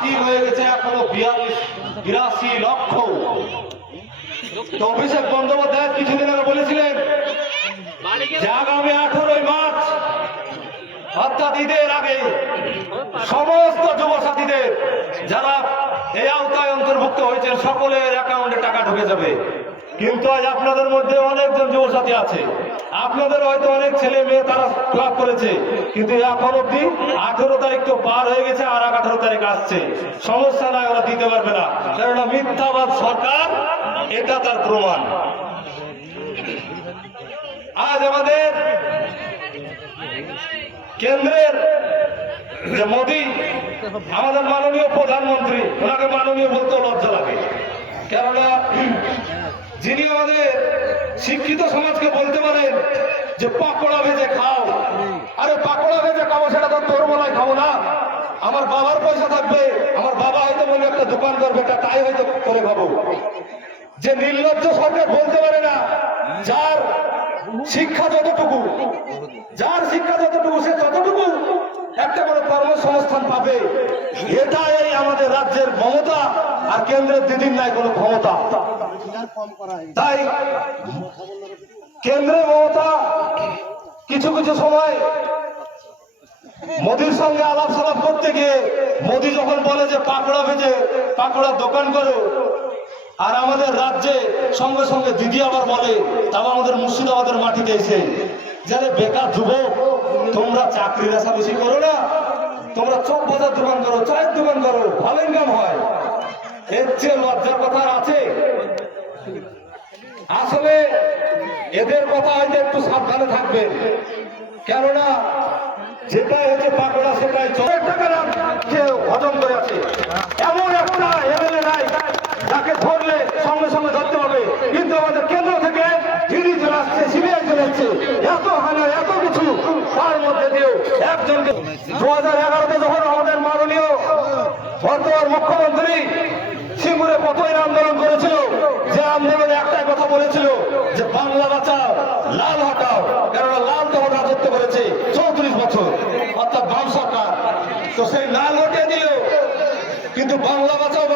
বাকি হয়ে গেছে এখনো 82 লক্ষ। তো অভিষেক বন্দ্যোপাধ্যায় কিছুদিন আগে বলেছিলেন যে আগামী 18ই মার্চ অর্থাৎ ঈদের আগে সমস্ত যুবসাথীদের যারা এই আওতায় অন্তর্ভুক্ত হয়েছে সকলের অ্যাকাউন্টে টাকা ঢুকে যাবে। কিন্তু আজ আপনাদের মধ্যে অনেকজন যুবসাথী আছে, আপনাদের হয়তো অনেক ছেলে মেয়ে তারা ক্লাব করেছে, কিন্তু এখন অব্দি 18 তারিখ তো পার হয়ে গেছে, আর 18 তারিখ আসছে। সমস্যা নাই, ওরা দিতে পারবে না, কেননা মিথ্যাবাদ সরকার, এটা তার প্রমাণ। আজ আমাদের কেন্দ্রের যে মোদী, আমাদের মাননীয় প্রধানমন্ত্রী, ওনাকে মাননীয় বলতে লজ্জা লাগে, কেননা যিনি আমাদের শিক্ষিত সমাজকে বলতে পারেন যে পাকোড়া ভেজে খাও। আরে পাকোড়া ভেজে খাবো, সেটা তো তোর বেলায় খাবো না। আমার বাবার পয়সা থাকবে, আমার বাবা হয়তো বলে একটা দোকান করবে, তাই হয়তো করে খাবো। যে নির্লজ্জ সরকার বলতে পারে না যার শিক্ষা যতটুকু, সে ততটুকু একটা করে কর্মসংস্থান পাবে। এটাই আমাদের রাজ্যের মমতা, আর কেন্দ্রের দিদির নাই কোনো ক্ষমতা। তাই কেন্দ্রের মমতা কিছু কিছু সময় মোদির সঙ্গে আলাপ সালাপ করতে গিয়ে মোদি যখন বলে যে পাকোড়া ভেজে পাকোড়ার দোকান করো, আর আমাদের রাজ্যে সঙ্গে সঙ্গে দিদি আবার বলে, তাও আমাদের মুর্শিদাবাদের মাটিতে এসে, যারা বেকার যুবক, তোমরা চাকরির আশা বেশি করো না, তোমরা চোখ বাজার দোকান করো, চায়ের দোকান করো, ভালো ইনকাম হয়। এর চেয়ে লজ্জার কথা আছে? আসলে এদের কথা হয়তো একটু সাবধানে থাকবে, কেননা যেটাই হচ্ছে পাকোড়া সেটাই হজম করে আছে। এমন একটা এমএলএ নাই যাকে ধরলে সঙ্গে সঙ্গে ধরতে হবে, কিন্তু আমাদের কেন্দ্র থেকে ইডি চলে আসছে, সিবিআই চলে আসছে, এত হানা এত কিছু, তার মধ্যে দিয়েও একজনকে 2011-তে যখন আমাদের মাননীয় বর্তমান মুখ্যমন্ত্রী সিঙ্গুরে প্রথম আন্দোলন করেছিল, যে আন্দোলনে একটাই কথা বলেছিল যে বাংলা বাঁচাও, লাল হটাও, কেননা লাল তখন রাজত্ব করেছে 34 বছর, অর্থাৎ বাম সরকার। তো সেই লাল হটে দিল, কিন্তু বাংলা বাঁচাও